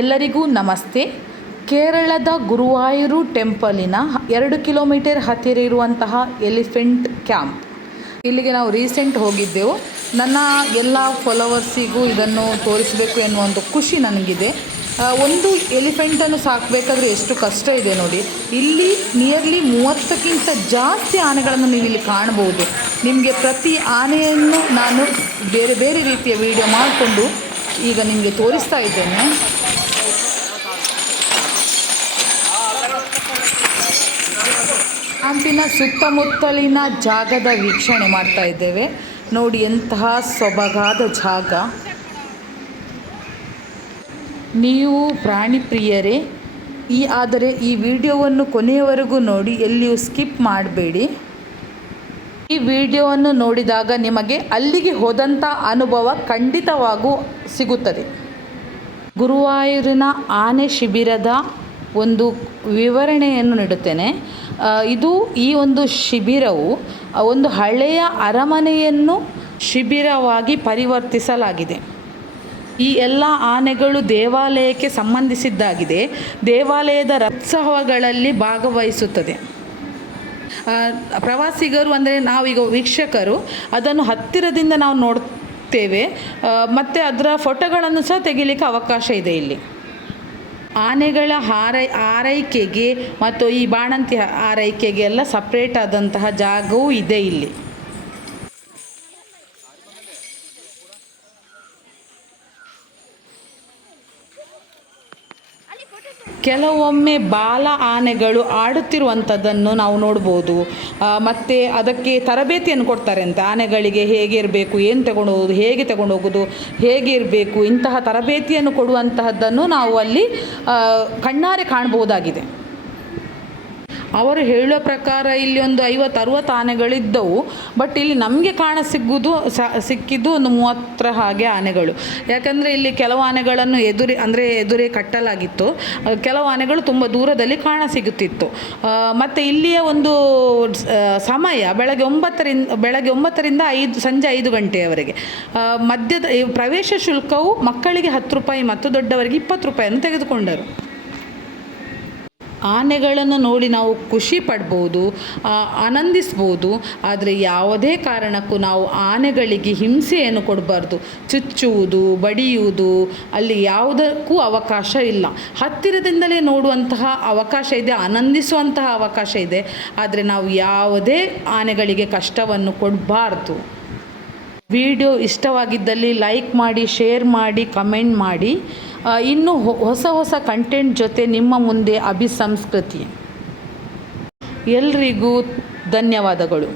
ಎಲ್ಲರಿಗೂ ನಮಸ್ತೆ. ಕೇರಳದ ಗುರುವಾಯೂರು ಟೆಂಪಲಿನ 2 ಕಿಲೋಮೀಟರ್ ಹತ್ತಿರ ಇರುವಂತಹ ಎಲಿಫೆಂಟ್ ಕ್ಯಾಂಪ್, ಇಲ್ಲಿಗೆ ನಾವು ರೀಸೆಂಟ್ ಹೋಗಿದ್ದೆವು. ನನ್ನ ಎಲ್ಲ ಫಾಲೋವರ್ಸಿಗೂ ಇದನ್ನು ತೋರಿಸಬೇಕು ಎನ್ನುವ ಒಂದು ಖುಷಿ ನನಗಿದೆ. ಒಂದು ಎಲಿಫೆಂಟನ್ನು ಸಾಕಬೇಕಾದ್ರೆ ಎಷ್ಟು ಕಷ್ಟ ಇದೆ ನೋಡಿ. ಇಲ್ಲಿ ನಿಯರ್ಲಿ 30ಕ್ಕಿಂತ ಜಾಸ್ತಿ ಆನೆಗಳನ್ನು ನೀವು ಇಲ್ಲಿ ಕಾಣ್ಬೋದು. ನಿಮಗೆ ಪ್ರತಿ ಆನೆಯನ್ನು ನಾನು ಬೇರೆ ಬೇರೆ ರೀತಿಯ ವಿಡಿಯೋ ಮಾಡಿಕೊಂಡು ಈಗ ನಿಮಗೆ ತೋರಿಸ್ತಾ ಇದ್ದೇನೆ. ಕ್ಯಾಂಪಿನ ಸುತ್ತಮುತ್ತಲಿನ ಜಾಗದ ವೀಕ್ಷಣೆ ಮಾಡ್ತಾ ಇದ್ದೇವೆ. ನೋಡಿ ಎಂತಹ ಸೊಬಗಾದ ಜಾಗ. ನೀವು ಪ್ರಾಣಿ ಪ್ರಿಯರೇ ಆದರೆ ಈ ವಿಡಿಯೋವನ್ನು ಕೊನೆಯವರೆಗೂ ನೋಡಿ, ಎಲ್ಲಿಯೂ ಸ್ಕಿಪ್ ಮಾಡಬೇಡಿ. ಈ ವಿಡಿಯೋವನ್ನು ನೋಡಿದಾಗ ನಿಮಗೆ ಅಲ್ಲಿಗೆ ಹೋದಂಥ ಅನುಭವ ಖಂಡಿತವಾಗೂ ಸಿಗುತ್ತದೆ. ಗುರುವಾಯೂರಿನ ಆನೆ ಶಿಬಿರದ ಒಂದು ವಿವರಣೆಯನ್ನು ನೀಡುತ್ತೇನೆ. ಈ ಒಂದು ಶಿಬಿರವು ಒಂದು ಹಳೆಯ ಅರಮನೆಯನ್ನು ಶಿಬಿರವಾಗಿ ಪರಿವರ್ತಿಸಲಾಗಿದೆ. ಈ ಎಲ್ಲ ಆನೆಗಳು ದೇವಾಲಯಕ್ಕೆ ಸಂಬಂಧಿಸಿದ್ದಾಗಿದೆ. ದೇವಾಲಯದ ರಥೋತ್ಸವಗಳಲ್ಲಿ ಭಾಗವಹಿಸುತ್ತದೆ. ಪ್ರವಾಸಿಗರು ಅಂದರೆ ನಾವೀಗ ವೀಕ್ಷಕರು ಅದನ್ನು ಹತ್ತಿರದಿಂದ ನಾವು ನೋಡ್ತೇವೆ ಮತ್ತು ಅದರ ಫೋಟೋಗಳನ್ನು ಸಹ ತೆಗಿಲಿಕ್ಕೆ ಅವಕಾಶ ಇದೆ. ಇಲ್ಲಿ ಆನೆಗಳ ಆರೈಕೆಗೆ ಮತ್ತು ಈ ಬಾಣಂತಿ ಆರೈಕೆಗೆ ಎಲ್ಲ ಸಪ್ರೇಟ್ ಆದಂತಹ ಜಾಗವೂ ಇದೆ ಇಲ್ಲಿ. ಕೆಲವೊಮ್ಮೆ ಬಾಲ ಆನೆಗಳು ಆಡುತ್ತಿರುವಂಥದ್ದನ್ನು ನಾವು ನೋಡ್ಬೋದು. ಮತ್ತು ಅದಕ್ಕೆ ತರಬೇತಿಯನ್ನು ಕೊಡ್ತಾರೆ ಅಂತ, ಆನೆಗಳಿಗೆ ಹೇಗೆ ಇರಬೇಕು, ಏನು ತಗೊಂಡು ಹೋಗೋದು, ಹೇಗೆ ತಗೊಂಡು ಹೋಗೋದು, ಹೇಗೆ ಇರಬೇಕು, ಇಂತಹ ತರಬೇತಿಯನ್ನು ಕೊಡುವಂತಹದ್ದನ್ನು ನಾವು ಅಲ್ಲಿ ಕಣ್ಣಾರೆ ಕಾಣಬಹುದಾಗಿದೆ. ಅವರು ಹೇಳೋ ಪ್ರಕಾರ ಇಲ್ಲಿ ಒಂದು 50-60 ಆನೆಗಳಿದ್ದವು. ಬಟ್ ಇಲ್ಲಿ ನಮಗೆ ಸಿಕ್ಕಿದ್ದು ಒಂದು 30 ಹಾಗೆ ಆನೆಗಳು. ಯಾಕಂದರೆ ಇಲ್ಲಿ ಕೆಲವು ಆನೆಗಳನ್ನು ಎದುರೇ ಕಟ್ಟಲಾಗಿತ್ತು. ಕೆಲವು ಆನೆಗಳು ತುಂಬ ದೂರದಲ್ಲಿ ಕಾಣಸಿಗುತ್ತಿತ್ತು. ಮತ್ತು ಇಲ್ಲಿಯ ಒಂದು ಸಮಯ ಬೆಳಗ್ಗೆ 9ರಿಂದ ಸಂಜೆ 5 ಗಂಟೆಯವರೆಗೆ. ಮಧ್ಯದ ಪ್ರವೇಶ ಶುಲ್ಕವು ಮಕ್ಕಳಿಗೆ 10 ರೂಪಾಯಿ ಮತ್ತು ದೊಡ್ಡವರಿಗೆ 20 ರೂಪಾಯಿಯನ್ನು ತೆಗೆದುಕೊಂಡರು. ಆನೆಗಳನ್ನು ನೋಡಿ ನಾವು ಖುಷಿ ಪಡ್ಬೋದು, ಆನಂದಿಸ್ಬೋದು. ಆದರೆ ಯಾವುದೇ ಕಾರಣಕ್ಕೂ ನಾವು ಆನೆಗಳಿಗೆ ಹಿಂಸೆಯನ್ನು ಕೊಡಬಾರ್ದು. ಚುಚ್ಚುವುದು, ಬಡಿಯುವುದು ಅಲ್ಲಿ ಯಾವುದಕ್ಕೂ ಅವಕಾಶ ಇಲ್ಲ. ಹತ್ತಿರದಿಂದಲೇ ನೋಡುವಂತಹ ಅವಕಾಶ ಇದೆ, ಆನಂದಿಸುವಂತಹ ಅವಕಾಶ ಇದೆ. ಆದರೆ ನಾವು ಯಾವುದೇ ಆನೆಗಳಿಗೆ ಕಷ್ಟವನ್ನು ಕೊಡಬಾರ್ದು. ವಿಡಿಯೋ ಇಷ್ಟವಾಗಿದ್ದಲ್ಲಿ ಲೈಕ್ ಮಾಡಿ, ಶೇರ್ ಮಾಡಿ, ಕಮೆಂಟ್ ಮಾಡಿ. ಇನ್ನು ಹೊಸ ಕಂಟೆಂಟ್ ಜೊತೆ ನಿಮ್ಮ ಮುಂದೆ ಅಭಿಸಂಸ್ಕೃತಿ. ಎಲ್ರಿಗೂ ಧನ್ಯವಾದಗಳು.